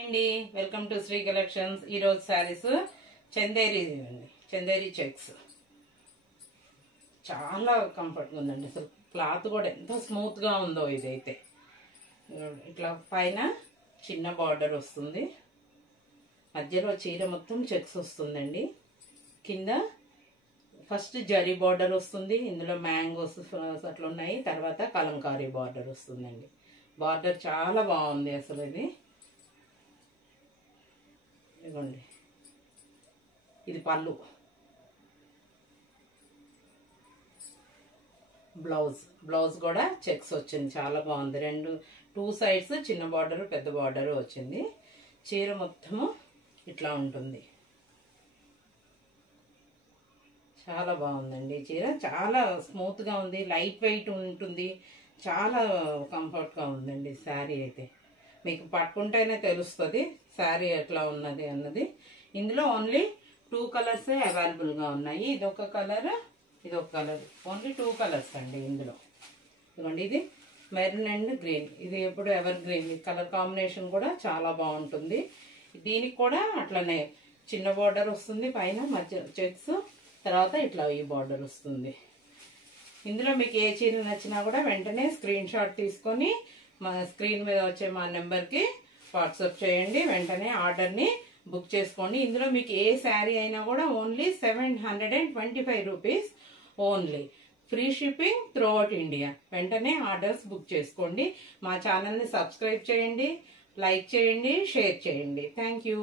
అండి welcome to Shri collections. ఈరోజు saris Chanderi Chanderi checks చాలా కంఫర్ట్గా ఉందండి. అసలు క్లాత్ కూడా ఎంత స్మూత్గా ఉందో. ఇదైతే ఇట్లా పైన చిన్న బార్డర్ వస్తుంది, మధ్యలో చీర మొత్తం చెక్స్ వస్తుందండి. కింద ఫస్ట్ జరీ బార్డర్ వస్తుంది, ఇందులో మ్యాంగోస్ అట్లా ఉన్నాయి. తర్వాత కలంకారీ బార్డర్ వస్తుందండి. బార్డర్ చాలా బాగుంది అసలు. ఇది ఇదిగోండి, ఇది పళ్ళు. బ్లౌజ్ కూడా చెక్స్ వచ్చింది, చాలా బాగుంది. టూ సైడ్స్ చిన్న బార్డర్ పెద్ద బార్డర్ వచ్చింది. చీర మొత్తము ఇట్లా ఉంటుంది. చాలా బాగుందండి చీర, చాలా స్మూత్గా ఉంది, లైట్ వెయిట్ ఉంటుంది, చాలా కంఫర్ట్గా ఉందండి శారీ. అయితే మీకు పట్టుకుంటేనే తెలుస్తుంది శారీ ఎట్లా ఉన్నది అన్నది. ఇందులో ఓన్లీ 2 కలర్సే అవైలబుల్గా ఉన్నాయి. ఇదొక కలర్, ఇదొక కలర్, ఓన్లీ 2 కలర్స్ అండి ఇందులో. ఇదిగోండి, ఇది మెరూన్ అండ్ గ్రీన్. ఇది ఎప్పుడు ఎవర్ గ్రీన్ కలర్ కాంబినేషన్ కూడా చాలా బాగుంటుంది. దీనికి కూడా అట్లనే చిన్న బార్డర్ వస్తుంది, పైన మధ్య చెక్స్, తర్వాత ఇట్లా ఈ బార్డర్ వస్తుంది. ఇందులో మీకు ఏ చీర నచ్చినా కూడా వెంటనే స్క్రీన్ షాట్ తీసుకొని మా స్క్రీన్ మీద వచ్చే మా నెంబర్కి వాట్సాప్ చేయండి. వెంటనే ఆర్డర్ని బుక్ చేసుకోండి. ఇందులో మీకు ఏ శారీ అయినా కూడా only 725 rupees only. Free shipping through out India. వెంటనే ఆర్డర్స్ బుక్ చేసుకోండి. మా ఛానల్ని సబ్స్క్రైబ్ చేయండి, లైక్ చేయండి, షేర్ చేయండి. Thank you.